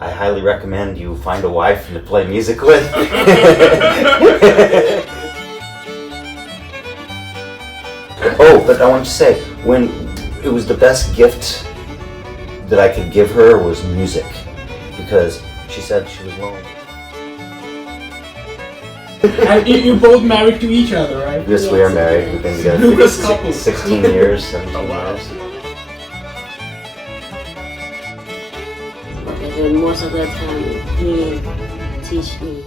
I highly recommend you find a wife to play music with. Oh, but I want to say, when it was the best gift that I could give her was music, because she said she was lonely. And you both married to each other, right? Yes, we are married. We've been together Bluegrass for couple. 16 years, 17 years. But most of the time, he teach me.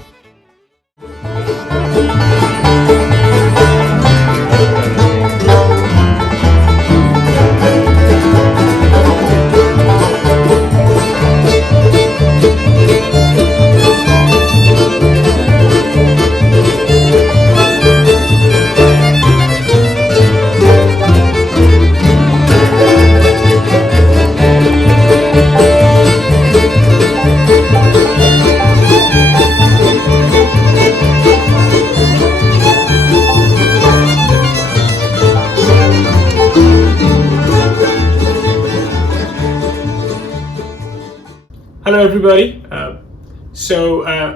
Hello everybody,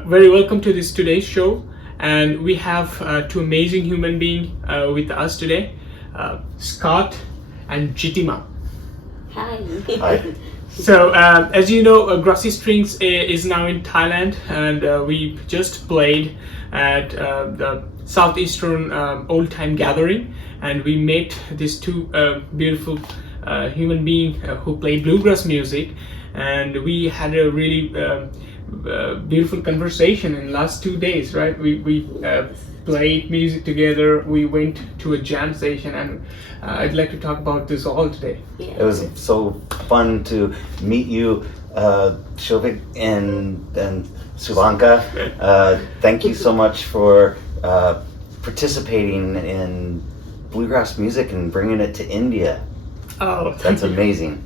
very welcome to today's show, and we have two amazing human beings with us today, Scott and Jittima. Hi. Hi. So as you know, Grassy Strings is now in Thailand, and we just played at the Southeastern Old Time Gathering, and we met these two beautiful human beings who play bluegrass music. And we had a really beautiful conversation in the last 2 days, right? We played music together, we went to a jam session, and I'd like to talk about this all today. Yeah. It was so fun to meet you, Shovik and Sulanka. Thank you so much for participating in bluegrass music and bringing it to India. Oh, That's amazing.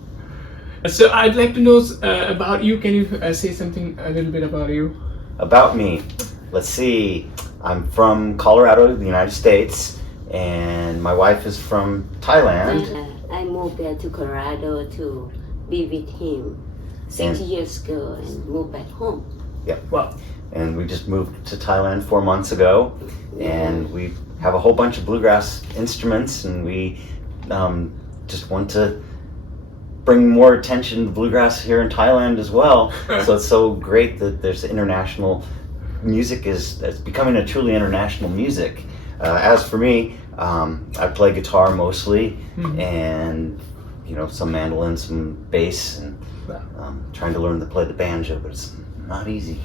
So I'd like to know about you. Can you say something a little bit about you? About me, let's see. I'm from Colorado, the United States, and my wife is from Thailand. I moved there to Colorado to be with him 6 years ago and moved back home. Yeah. Wow. And we just moved to Thailand 4 months ago, and we have a whole bunch of bluegrass instruments, and we just want to bring more attention to bluegrass here in Thailand as well. So it's so great that there's international music it's becoming a truly international music. As for me, I play guitar mostly, and some mandolin, some bass, and trying to learn to play the banjo, but it's not easy.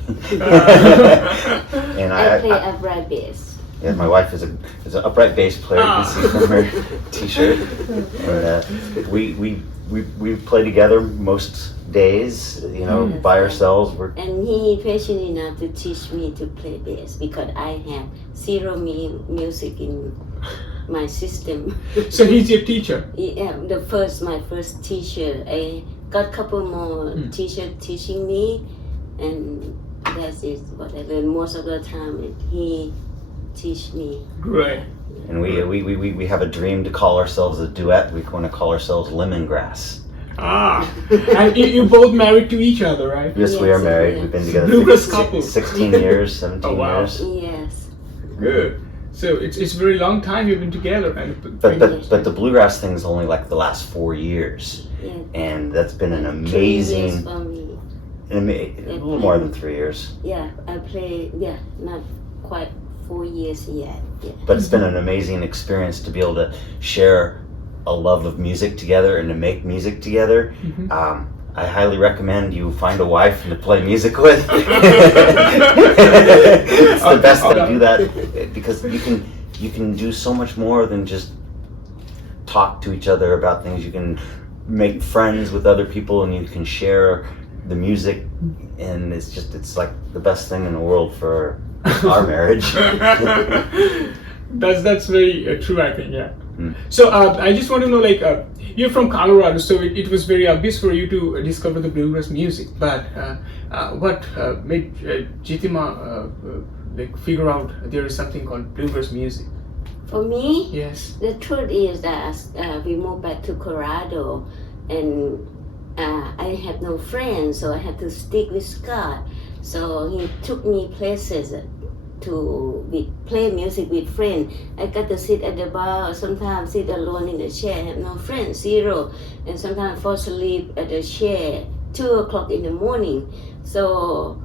And I play upright bass. Yeah, my wife is an upright bass player. You can see from her T-shirt. And we play together most days. By ourselves. And he passionate enough to teach me to play bass because I have zero music in my system. So he's your teacher? Yeah, my first teacher. I got a couple more teachers teaching me, and that is what I learned most of the time. And he teach me. Great. And we have a dream to call ourselves a duet. We want to call ourselves Lemongrass. And you both married to each other, right? Yes, we are married. We've been together Bluegrass for couple. 16 years, 17 Oh, wow. years. Yes. Good. So it's a very long time you've been together. But the bluegrass thing's only like the last 4 years, Yeah. and that's been an 3 years amazing, for me. a little more than 3 years. Yeah, I play. Yeah, not quite 4 years yet. Yeah. But it's been an amazing experience to be able to share a love of music together and to make music together. I highly recommend you find a wife to play music with. It's the best to do that, because you can do so much more than just talk to each other about things. You can make friends with other people, and you can share the music, and it's like the best thing in the world for our marriage. That's very true, I think. Yeah. So I just want to know, you're from Colorado, so it was very obvious for you to discover the bluegrass music. But what made Jittima figure out there is something called bluegrass music? For me, Yes. the truth is that we moved back to Colorado, and I had no friends, so I had to stick with Scott. So he took me places to play music with friends. I got to sit at the bar, or sometimes sit alone in the chair, have no friends, zero. And sometimes fall asleep at the chair, 2 o'clock in the morning. So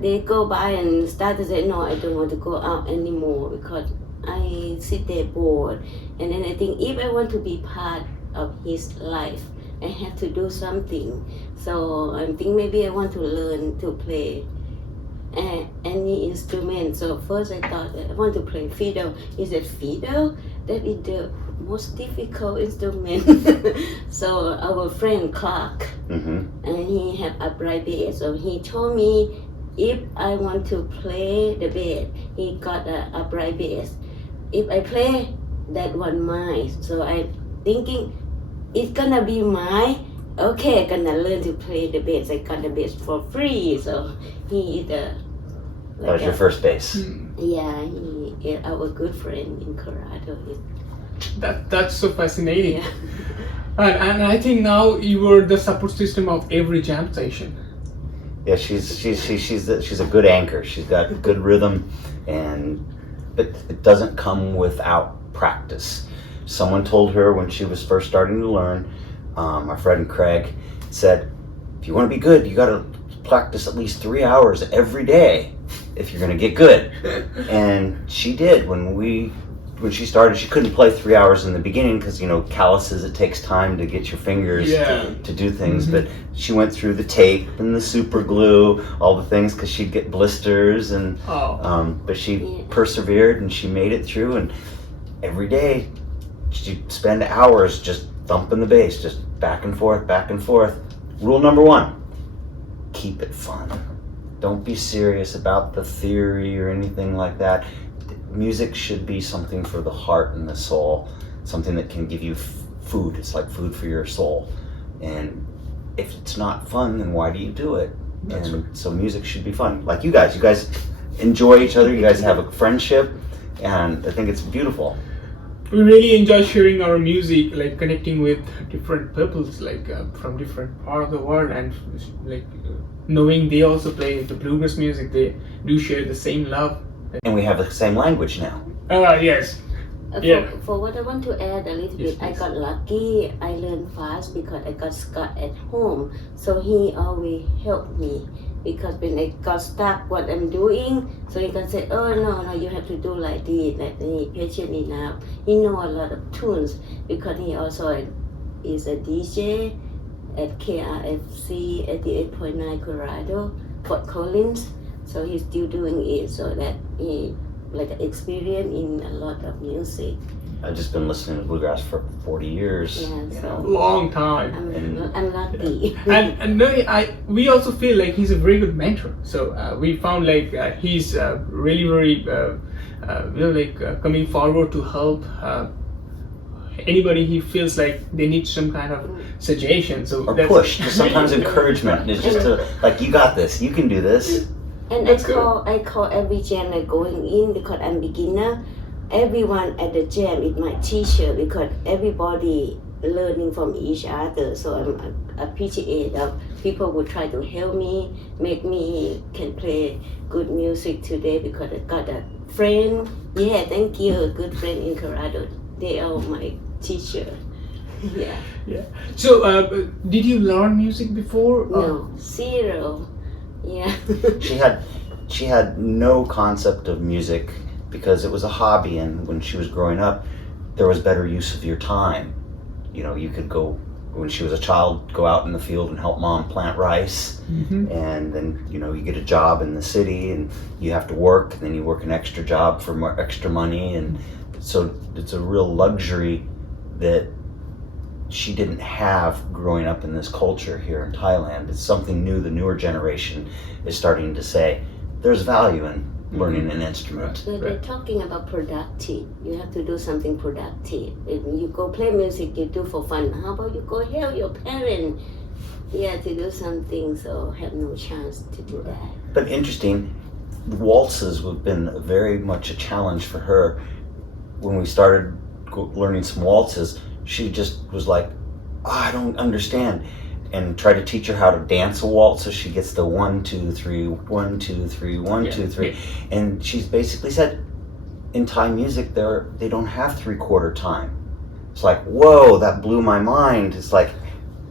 they go by and start to say, no, I don't want to go out anymore because I sit there bored. And then I think if I want to be part of his life, I have to do something. So I think maybe I want to learn to play any instrument. So first I thought I want to play fiddle. He said, fiddle? That is the most difficult instrument. So our friend Clark, and he had upright bass. So he told me if I want to play the bass, he got an upright bass. If I play that one mine, so I thinking it's gonna be mine. Okay, I'm gonna learn to play the bass. I got the bass for free. So he is that was your first bass. Yeah, he is our good friend in Colorado. That's so fascinating. Yeah. And I think now you are the support system of every jam station. Yeah, she's a good anchor. She's got good rhythm, and it doesn't come without practice. Someone told her when she was first starting to learn, our friend Craig said, if you want to be good, you got to practice at least 3 hours every day if you're going to get good. And she did. When she started, she couldn't play 3 hours in the beginning because, calluses, it takes time to get your fingers to do things. But she went through the tape and the super glue, all the things, because she'd get blisters. But she persevered and she made it through. And every day she'd spend hours just thumping the bass, just back and forth, back and forth. Rule number 1, keep it fun. Don't be serious about the theory or anything like that. Music should be something for the heart and the soul, something that can give you food. It's like food for your soul. And if it's not fun, then why do you do it? So music should be fun. Like you guys enjoy each other, you guys have a friendship, and I think it's beautiful. We really enjoy sharing our music, like connecting with different peoples, like from different parts of the world, and knowing they also play the bluegrass music. They do share the same love. And we have the same language now. Yes. For what I want to add a little bit, I got lucky. I learned fast because I got Scott at home. So he always helped me. Because when I got stuck what I'm doing, so he can say, oh no, you have to do like this, that he patient enough. He know a lot of tunes because he also is a DJ at KRFC 88.9 Colorado, Fort Collins. So he's still doing it, so that he experience in a lot of music. I've just been listening to bluegrass for 40 years. Yeah, so long time. I'm lucky. and we also feel like he's a very good mentor. So we found he's really very coming forward to help anybody he feels like they need some kind of suggestion. So or push. Sometimes encouragement is just you got this. You can do this. And I call every jam going in because I'm beginner. Everyone at the jam is my teacher because everybody learning from each other. So I'm appreciate of people who try to help me, make me can play good music today because I got a friend. Yeah, thank you, a good friend in Colorado. They are my teacher. Yeah. So did you learn music before? No, zero. Yeah. She had no concept of music because it was a hobby, and when she was growing up, there was better use of your time. You could go, when she was a child, go out in the field and help mom plant rice, and then you get a job in the city and you have to work, and then you work an extra job for more extra money, and so it's a real luxury that she didn't have growing up in this culture here in Thailand. It's something new. The newer generation is starting to say there's value in learning an instrument. They're talking about productive. You have to do something productive. If you go play music, you do for fun. How about you go help your parents? Yeah, to do something, so have no chance to do that. But interesting, waltzes have been very much a challenge for her. When we started learning some waltzes, she just was like, I don't understand. and try to teach her how to dance a waltz, so she gets the 1 2 3 1 2 3 1 2 3, and she's basically said, in Thai music, they don't have 3/4 time. It's like, whoa, that blew my mind. It's like,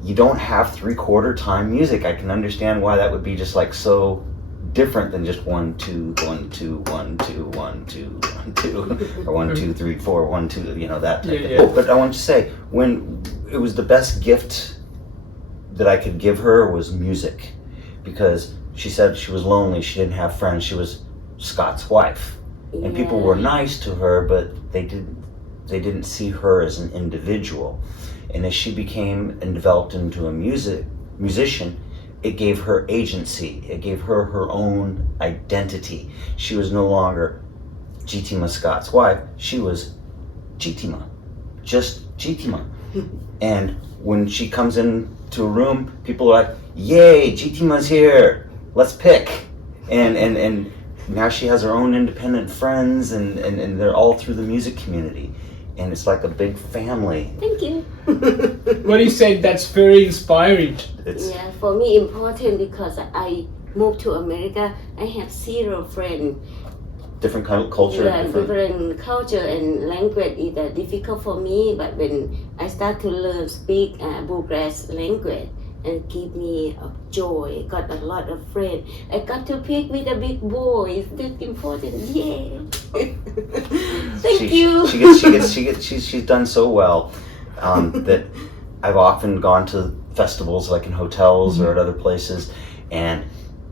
you don't have 3/4 time music. I can understand why that would be just like so different than just 1 2 1 2 1 2 1 2 1 2 or 1 2 3 4 1 2, you know, that type of thing. But I want to say, when it was the best gift that I could give her was music, because she said she was lonely, she didn't have friends, she was Scott's wife, and people were nice to her, but they didn't see her as an individual. And as she became and developed into a musician, it gave her agency, it gave her her own identity. She was no longer Jittima, Scott's wife, she was Jittima, just Jittima. And when she comes into a room, people are like, yay, Jittima's here, let's pick. And now she has her own independent friends, and they're all through the music community. And it's like a big family. Thank you. What you said, that's very inspiring. Yeah, for me important because I moved to America. I have 0 friends. Different kind of culture. Yeah, different culture and language is difficult for me. But when I start to learn speak Bluegrass language, and give me a joy. Got a lot of friends. I got to pick with a big boy. That's important. Yeah. Thank you. She's done so well that I've often gone to festivals, like in hotels or at other places, and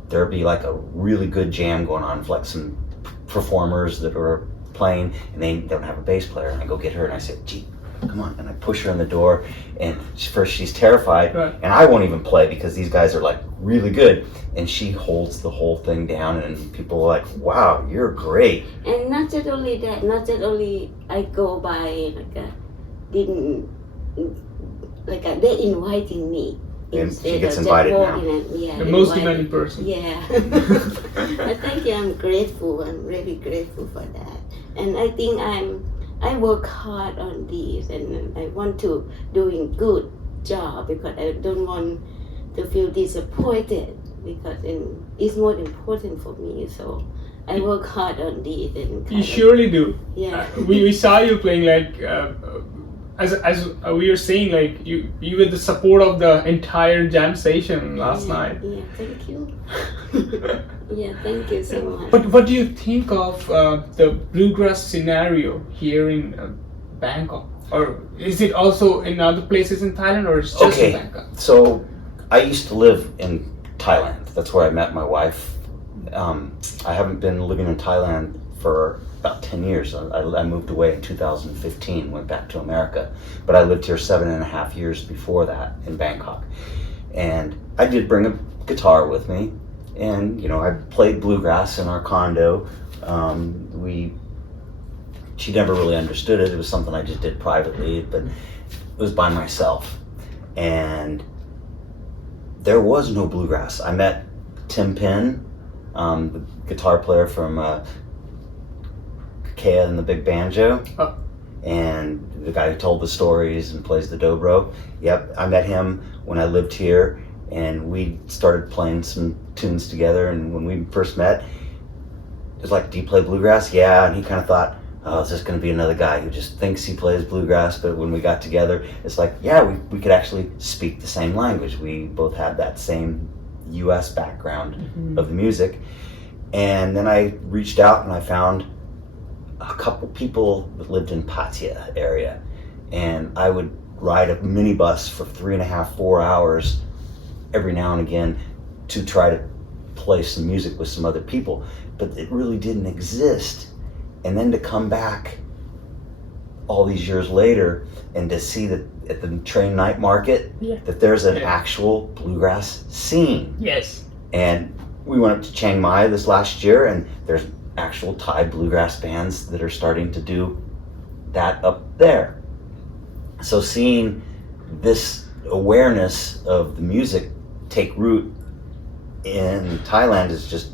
there'll be like a really good jam going on, like some performers that are playing, and they don't have a bass player, and I go get her and I say, gee, come on, and I push her in the door, and first she's terrified, and I won't even play because these guys are like really good, and she holds the whole thing down, and people are like, wow, you're great. And not just only that, not just only I go by they inviting me. And she gets invited now. The most demanding person. Yeah. I think I'm grateful. I'm really grateful for that. And I think I work hard on these, and I want to doing good job because I don't want to feel disappointed, because it's more important for me. So I work hard on these. And you surely do. Yeah. We saw you playing like as we were saying, like you with the support of the entire jam session last night. Yeah, thank you. Yeah, thank you so much. But what do you think of the bluegrass scenario here in Bangkok? Or is it also in other places in Thailand, or it's just in Bangkok? So I used to live in Thailand. That's where I met my wife. I haven't been living in Thailand for about 10 years. I moved away in 2015, went back to America. But I lived here 7.5 years before that in Bangkok. And I did bring a guitar with me. And, you know, I played bluegrass in our condo. She never really understood it. It was something I just did privately, but it was by myself. And there was no bluegrass. I met Tim Penn, the guitar player from Kea and the Big Banjo, and the guy who told the stories and plays the dobro. Yep, I met him when I lived here, and we started playing some tunes together. And when we first met, it was like, do you play bluegrass? Yeah. And he kind of thought, oh, is this going to be another guy who just thinks he plays bluegrass? But when we got together, it's like, yeah, we could actually speak the same language. We both had that same U.S. background of the music. And then I reached out and I found a couple people that lived in Pattaya area. And I would ride a minibus for 3.5, 4 hours every now and again to try to play some music with some other people. But it really didn't exist. And then to come back all these years later and to see that at the train night market that there's an actual bluegrass scene. Yes. And we went up to Chiang Mai this last year, and there's actual Thai bluegrass bands that are starting to do that up there. So seeing this awareness of the music take root in Thailand is just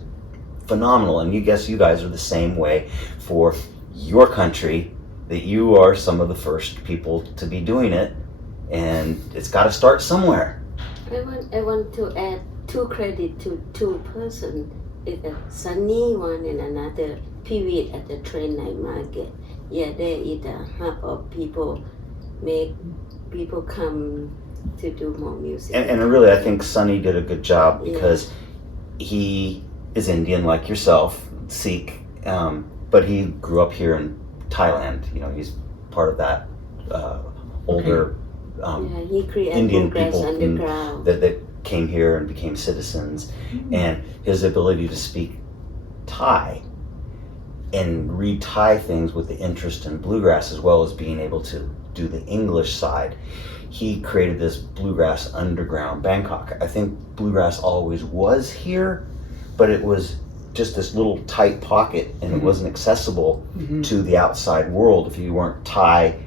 phenomenal. And you guys are the same way for your country, that you are some of the first people to be doing it, and it's got to start somewhere. I want to add two credit to two person. It's a Sunny one and another period at the train night market. Yeah, there is a hub of people make people come to do more music. And really, I think Sonny did a good job because he is Indian like yourself, Sikh, but he grew up here in Thailand. You know, he's part of that older he created Indian Bluegrass people Underground. that came here and became citizens, and his ability to speak Thai and read Thai things with the interest in bluegrass as well as being able to do the English side. He created this Bluegrass Underground Bangkok. I think bluegrass always was here, but it was just this little tight pocket and it wasn't accessible to the outside world. If you weren't Thai,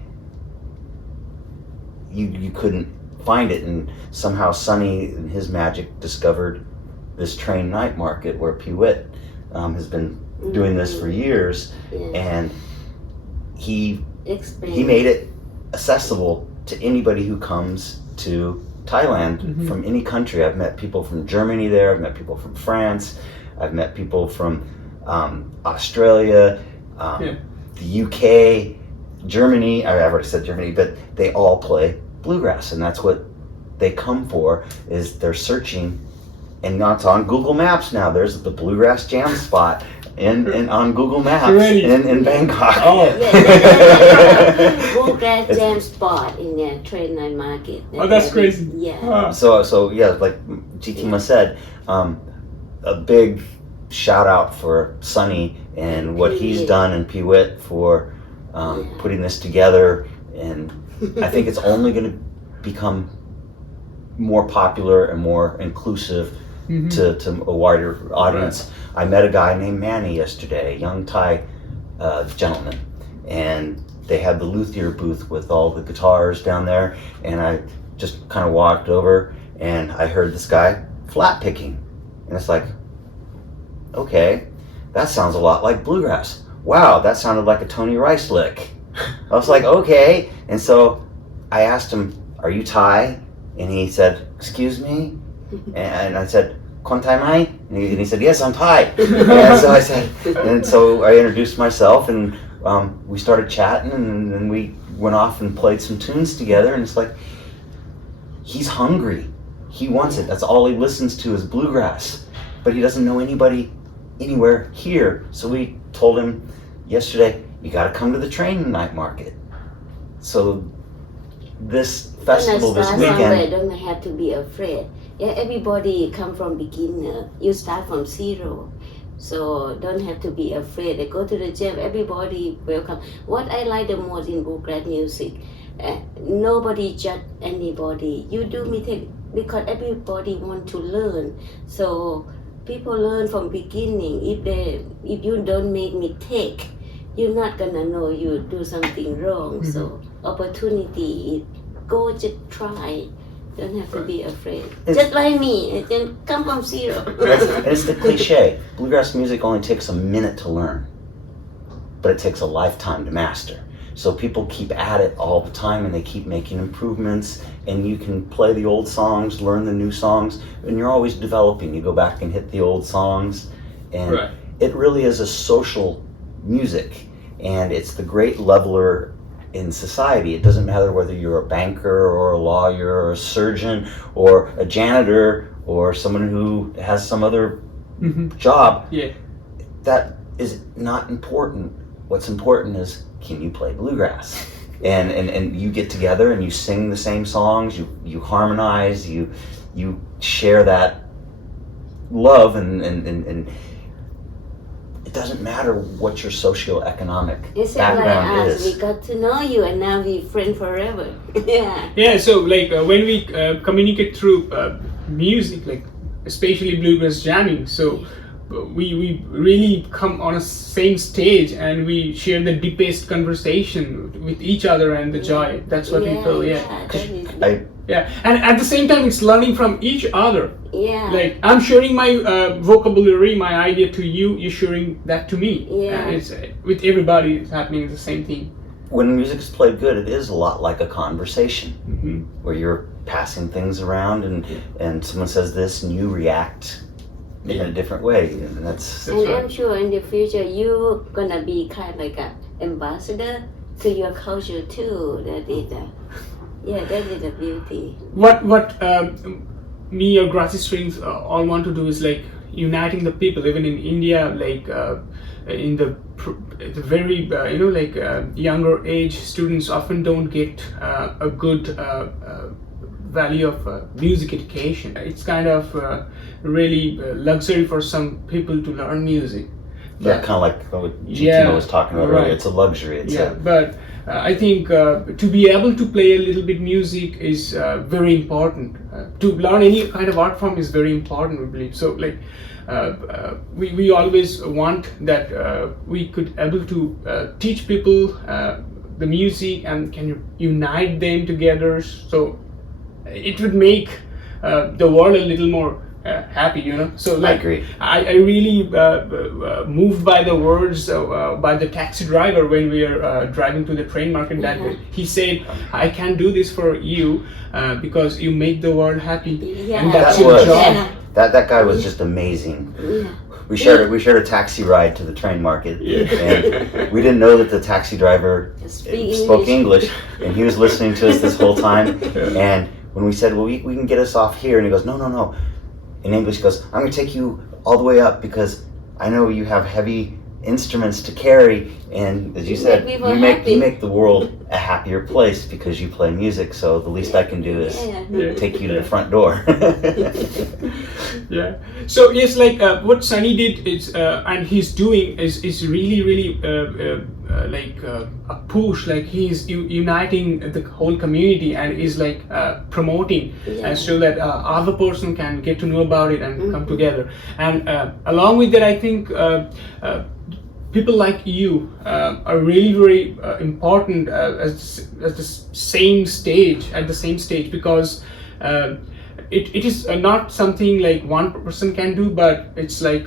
you couldn't find it. And somehow Sonny and his magic discovered this train night market where Peewit has been doing this for years, and he made it accessible to anybody who comes to Thailand from any country. I've met people from Germany there, I've met people from France, I've met people from Australia, the UK, Germany. I've already said Germany, but they all play bluegrass, and that's what they come for, is they're searching, and now it's on Google Maps now. There's the Bluegrass Jam spot and on Google Maps in Bangkok. Bluegrass Jam spot in the train night market. That's crazy. Yeah. So yeah, like Jittima said, a big shout out for Sonny and what he's done, and Peewit for putting this together. And I think it's only going to become more popular and more inclusive to a wider audience. I met a guy named Manny yesterday, a young Thai gentleman, and they had the luthier booth with all the guitars down there, and I just kind of walked over and I heard this guy flat picking, and it's like, okay, that sounds a lot like bluegrass. Wow, that sounded like a Tony Rice lick. I was like, okay. And so I asked him, are you Thai? And he said, excuse me? And I said, Kon Thai Mai? And he said, yes, I'm Thai. And so I said, and so I introduced myself, and we started chatting, and then we went off and played some tunes together. And it's like, he's hungry. He wants it. That's all he listens to is bluegrass. But he doesn't know anybody anywhere here. So we told him yesterday, you got to come to the train night market. So this festival this weekend, don't have to be afraid. Yeah, everybody come from beginner. You start from zero, so don't have to be afraid. They go to the jam. Everybody welcome. What I like the most in bluegrass music, nobody judge anybody. You do me because everybody want to learn. So people learn from beginning. If you don't make mistake, you're not gonna know you do something wrong. So opportunity, go just try. Don't have to be afraid. Just like me, then come from zero. It's the cliche. Bluegrass music only takes a minute to learn, but it takes a lifetime to master. So people keep at it all the time, and they keep making improvements, and you can play the old songs, learn the new songs, and you're always developing. You go back and hit the old songs, and it really is a social music, and it's the great leveler in society. It doesn't matter whether you're a banker or a lawyer or a surgeon or a janitor or someone who has some other job. That is not important. What's important is, can you play bluegrass? And you get together and you sing the same songs, you harmonize, you share that love, and it doesn't matter what your socioeconomic background is. We got to know you, and now we're friends forever. Yeah. So like when we communicate through music, like especially bluegrass jamming, so we really come on a same stage, and we share the deepest conversation with each other and the joy. That's what we feel. And at the same time, it's learning from each other. Like I'm sharing my vocabulary, my idea to you, you're sharing that to me. And it's with everybody, it's happening the same thing. when music is played good, it is a lot like a conversation Mm-hmm. where you're passing things around and someone says this and you react in a different way. And that's And right. I'm sure in the future you're gonna be kind of like an ambassador to your culture too. That is the beauty. What me or Grassy Strings all want to do is like uniting the people. Even in India, like in the very younger age, students often don't get a good value of music education. It's kind of really luxury for some people to learn music. yeah, kind of like what Jittima was talking about earlier. right. It's a luxury. It's But I think to be able to play a little bit music is very important. To learn any kind of art form is very important, we believe. So like we always want that we could able to teach people the music and can unite them together. So it would make the world a little more happy, you know. So like, I agree. I really moved by the words by the taxi driver when we were driving to the train market that day. He said, "I can do this for you because you make the world happy, Yeah. and that's That your was. job." Yeah. That guy was just amazing. Yeah. We shared a taxi ride to the train market, and we didn't know that the taxi driver spoke English, and he was listening to us this whole time. And when we said, "Well, we can get us off here," and he goes, "No." In English, he goes, "I'm going to take you all the way up because I know you have heavy instruments to carry, and as you said, Make people you happy." make the world a happier place because you play music. So the least I can do is Yeah. take you to the front door." Yeah. So yes, like what Sunny did is, and he's doing is really a push. Like he's uniting the whole community and is like promoting, and so that other person can get to know about it and come together. And along with that, I think people like you are really very important at the same stage because. It is not something like one person can do, but it's like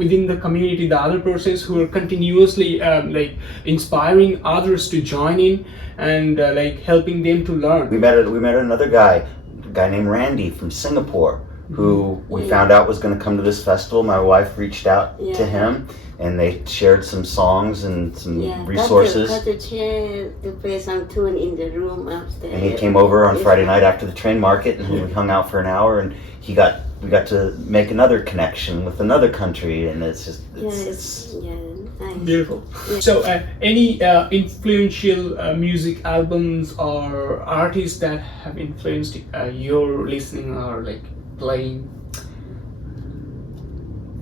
within the community, the other persons who are continuously like inspiring others to join in and like helping them to learn. We met another guy, a guy named Randy from Singapore, who we found out was going to come to this festival. My wife reached out to him, and they shared some songs and some resources. Got the chair to play some tune in the room upstairs. And he came over on Friday night after the train market, and we hung out for an hour, and we got to make another connection with another country, and it's just Nice. Beautiful. Yeah. So, any influential music albums or artists that have influenced your listening or like playing?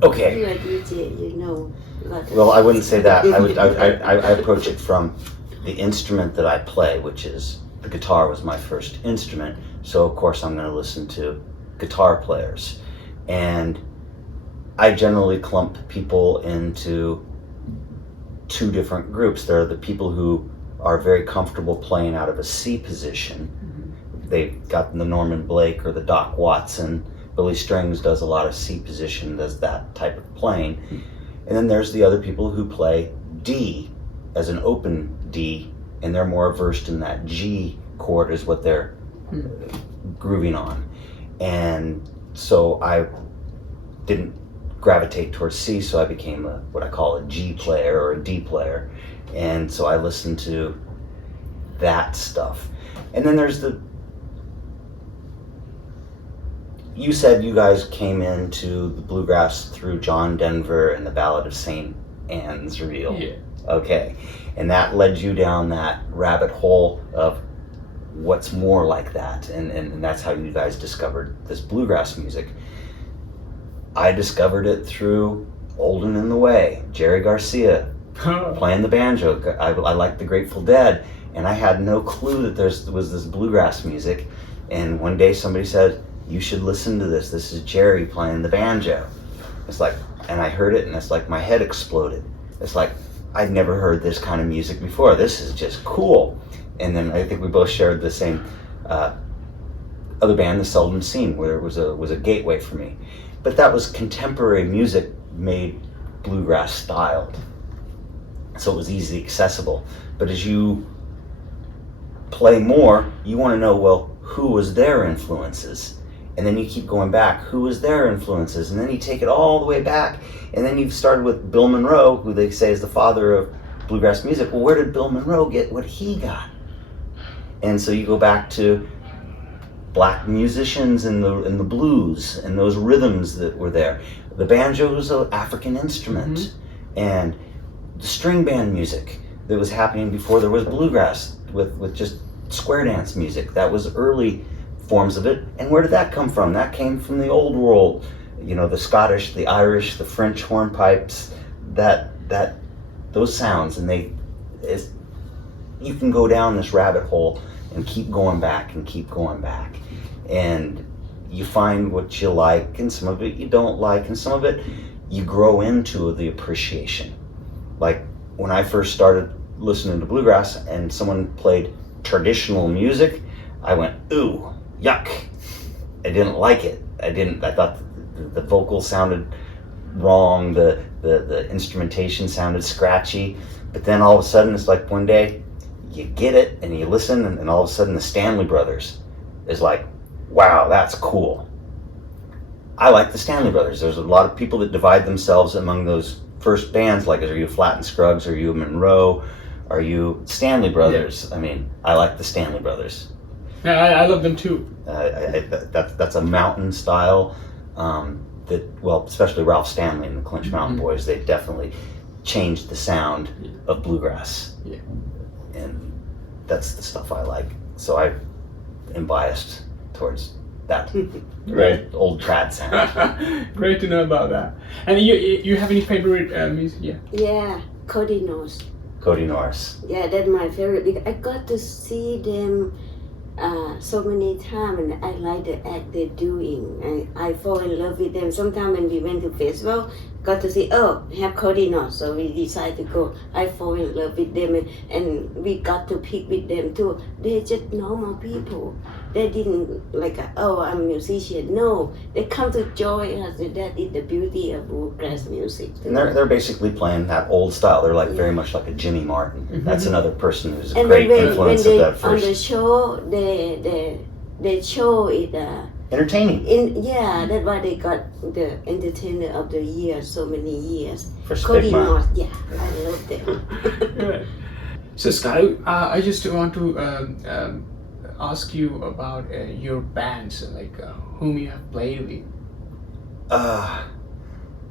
okay. You're a DJ, you know. Well, I wouldn't say that. I approach it from the instrument that I play, which is the guitar was my first instrument. So of course I'm going to listen to guitar players, and I generally clump people into two different groups. There are the people who are very comfortable playing out of a C position. They've got the Norman Blake or the Doc Watson. Billy Strings does a lot of C position, does that type of playing. And then there's the other people who play D as an open D, and they're more versed in that G chord is what they're grooving on. And so I didn't gravitate towards C, so I became what I call a G player or a D player. And so I listened to that stuff. And then there's you said you guys came into the bluegrass through John Denver and the Ballad of St. Anne's Reel. Yeah. Okay. And that led you down that rabbit hole of what's more like that. And that's how you guys discovered this bluegrass music. I discovered it through Old and in the Way, Jerry Garcia, playing the banjo. I liked the Grateful Dead, and I had no clue that there was this bluegrass music. And one day somebody said, "You should listen to this. This is Jerry playing the banjo." It's like, and I heard it, and it's like my head exploded. It's like, I'd never heard this kind of music before. This is just cool. And then I think we both shared the same other band, the Seldom Seen, where it was a gateway for me. But that was contemporary music made bluegrass styled. so it was easily accessible. But as you play more, you want to know, well, who was their influences? And then you keep going back, who was their influences? And then you take it all the way back, and then you've started with Bill Monroe, who they say is the father of bluegrass music. Well, where did Bill Monroe get what he got? And so you go back to black musicians in the blues and those rhythms that were there. The banjo was an African instrument, and the string band music that was happening before there was bluegrass with just square dance music. That was early forms of it. And where did that come from? That came from the old world, you know, the Scottish, the Irish, the French hornpipes, those sounds. And you can go down this rabbit hole and keep going back and keep going back. And you find what you like, and some of it you don't like, and some of it you grow into the appreciation. Like when I first started listening to bluegrass and someone played traditional music, I went, ooh, yuck. I didn't like it. I thought the vocals sounded wrong, the instrumentation sounded scratchy. But then all of a sudden, it's like one day you get it and you listen, and all of a sudden the Stanley Brothers is like, wow, that's cool. I like the Stanley Brothers. There's a lot of people that divide themselves among those first bands, like, are you Flatt and Scruggs, are you Monroe, are you Stanley Brothers? Yeah. I mean, I like the Stanley Brothers. Yeah, I love them too. That's a mountain style that, well, especially Ralph Stanley and the Clinch Mountain Boys, they definitely changed the sound of bluegrass. Yeah. And that's the stuff I like. So I am biased towards that old trad sound. Great to know about that. And you have any favorite music? Yeah. Yeah, Cody North. Cody North. Yeah, that's my favorite because I got to see them so many times, and I like the act they're doing. I fall in love with them. Sometimes when we went to festival, got to see, have Cody North, so we decided to go. I fall in love with them, and we got to pick with them too. They're just normal people. They didn't like, I'm a musician. No, they come to join us. That is the beauty of bluegrass music. And they're basically playing that old style. They're like very much like a Jimmy Martin. That's another person who's a great influence of that first. On the show, they show it. Entertaining. That's why they got the entertainer of the year so many years. For Cody Stigma. North, I love them. Good. So Scott, I just want to ask you about your bands, like whom you have played with.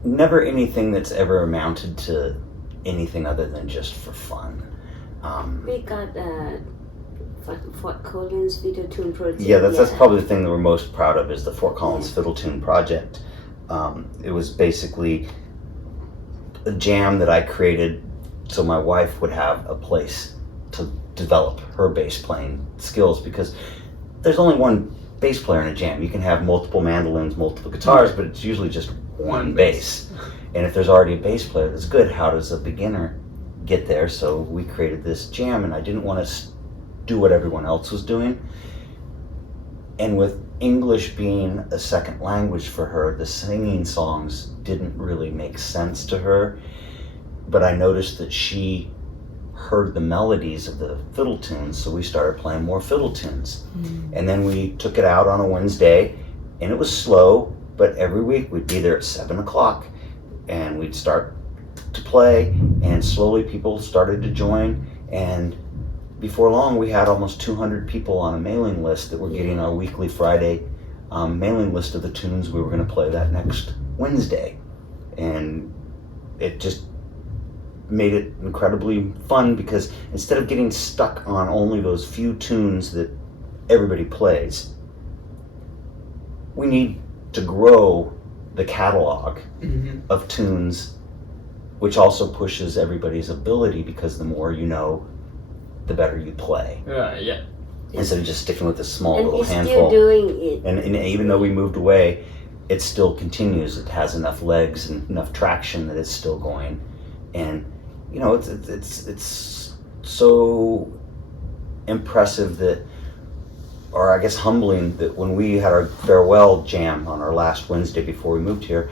Never anything that's ever amounted to anything other than just for fun. We got Fort Collins Fiddle Tune Project. Yeah, that's probably the thing that we're most proud of is the Fort Collins Fiddle Tune Project. It was basically a jam that I created so my wife would have a place to develop her bass playing skills, because there's only one bass player in a jam. You can have multiple mandolins, multiple guitars, but it's usually just one bass. And if there's already a bass player that's good, how does a beginner get there? So we created this jam, and I didn't want to do what everyone else was doing. And with English being a second language for her, the singing songs didn't really make sense to her. But I noticed that she heard the melodies of the fiddle tunes, so we started playing more fiddle tunes. And then we took it out on a Wednesday, and it was slow, but every week we'd be there at 7 o'clock, and we'd start to play, and slowly people started to join, and before long we had almost 200 people on a mailing list that were getting our weekly Friday mailing list of the tunes we were going to play that next Wednesday. And it just made it incredibly fun, because instead of getting stuck on only those few tunes that everybody plays, we need to grow the catalog of tunes, which also pushes everybody's ability, because the more you know, the better you play. Yeah. Instead of just sticking with a small And little he's handful. still doing it. And even though we moved away, it still continues. It has enough legs and enough traction that it's still going. And you know, it's so impressive that, or I guess humbling, that when we had our farewell jam on our last Wednesday before we moved here,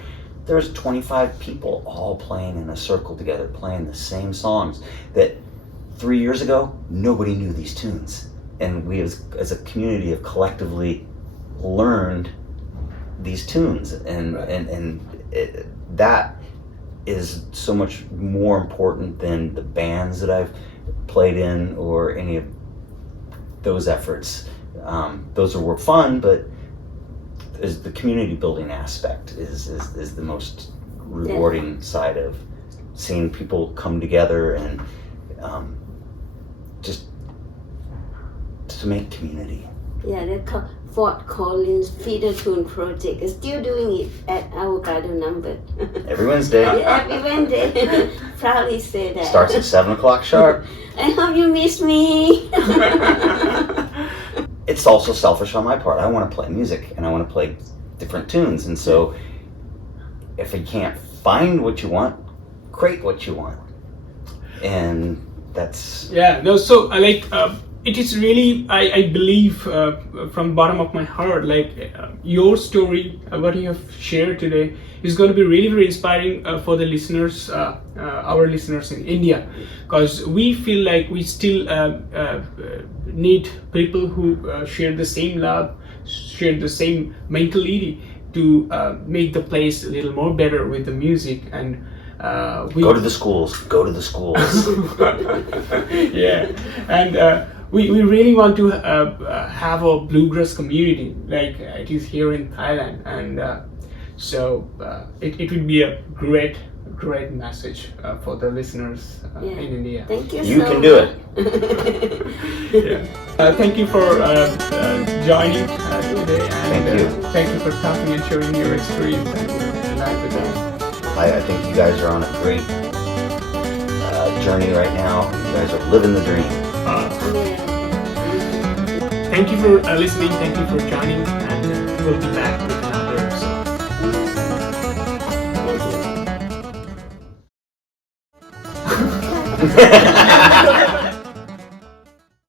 there was 25 people all playing in a circle together, playing the same songs that 3 years ago, nobody knew these tunes. And we as a community have collectively learned these tunes, and that is so much more important than the bands that I've played in or any of those efforts. Those were fun, but is the community building aspect is the most rewarding side of seeing people come together and just to make community. Yeah, they call Fort Collins Feeder Tune Project is still doing it at Avocado Number. Every Wednesday. Every Wednesday. Proudly say that. Starts at 7 o'clock sharp. I hope you miss me. It's also selfish on my part. I want to play music and I want to play different tunes. And so if you can't find what you want, create what you want. And that's... Yeah, no, so it is really, I believe from the bottom of my heart, your story, what you have shared today is going to be really very inspiring for the listeners, our listeners in India, because we feel like we still need people who share the same love, share the same mentality to make the place a little more better with the music. And go to the schools. Yeah, and we really want to have a bluegrass community like it is here in Thailand, and so it would be a great message for the listeners in India. Thank you. You so can do much. it. Yeah. Thank you for joining today, and thank you for talking and sharing your experience and life with us. I think you guys are on a great journey right now. You guys are living the dream. Thank you for listening. Thank you for joining, and we'll be back with another episode. Thank you.